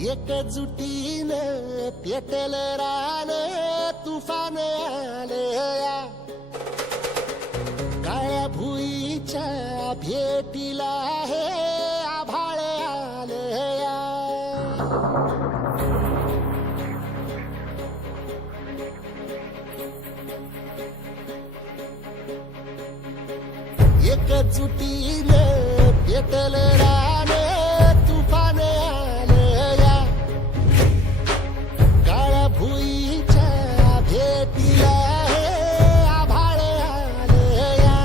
एकजुटीनं पेटल रान तुफान आलया काळ्या भुईच्या भेटीला हे आभाळ आलया एकजुटीनं पेटल रान तुफान आलया काळ्या भुईच्या भेटीला हे आभाळ आलया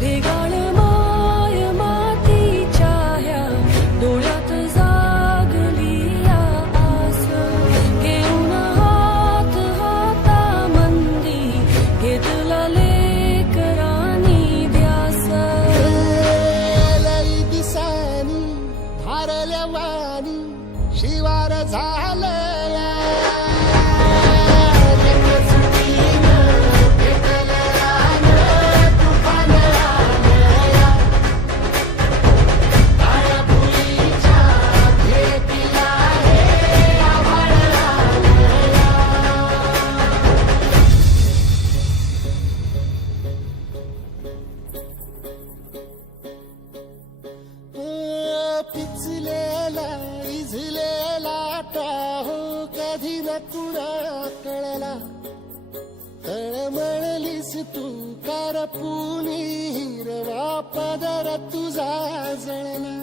भेगाळ माय मातीच्या ह्या डोळ्यात जागली या आस घेऊन हात हातामंदी घेतला लेकरांनी ध्यास लई दिसानी भारल्या वाणी शिवार झालया पेटल रान तुफान आलया काळ्या भुईच्या भेटीला हे आभाळ आलया पिचलेला इझलेला टाहो कधी न कुणा कळला तळमळलीस तू करपुनी हिरवा पदर तुझा जळला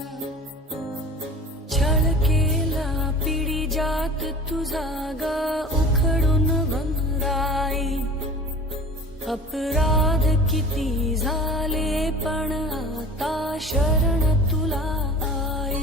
छळ केला पिढी जात तुझा ग उखडून भमराई अपराध किती झाले पण आता शरण तुला आई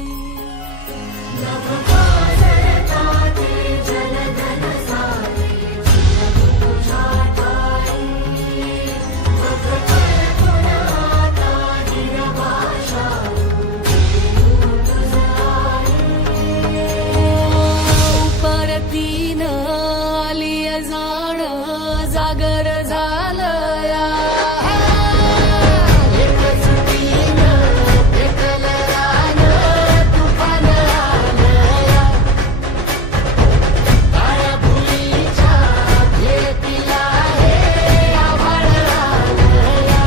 परतीन आली जाण जागर झालया एकजुटीनं पेटल रान तुफान आलया काळ्या भुईच्या भेटीला हे आभाळ आलया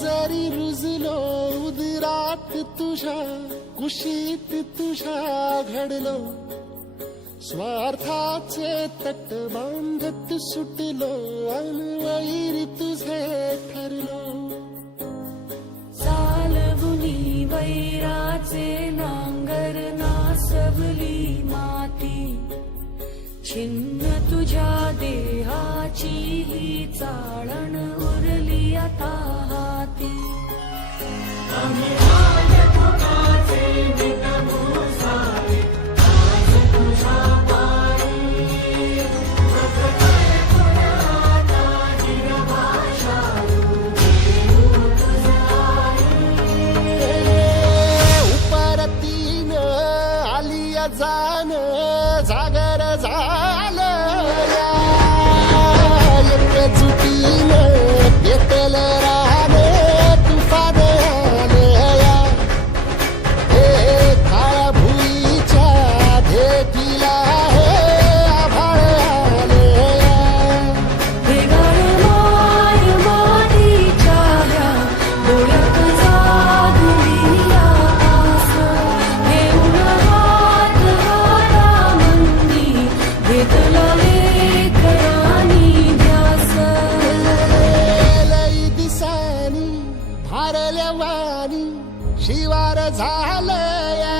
जरी रुजलो उदरात तुझ्या कुशीत तुझ्या घडलो स्वार्थाचे तट बांधत सुटलो अनवैरी तुझे ठरलो चालवुनी वैराचे नांगर नासवली माती छिन्न तुझ्या देहाची ही चाळण उरली आता हाती उपरतीन आलिया जाण जागर झालया एकजुटीनं पेटल रान तुफान आलया हे काळ्या भुईच्या भेटीला हे आभाळ आलया भेगाळ माय मातीच्या ह्या डोळ्यात जागली या आस घेऊन हात हातामंदी घेतला लेकरांनी ध्यास लई दिसानी भारल्या वाणी शिवार झालया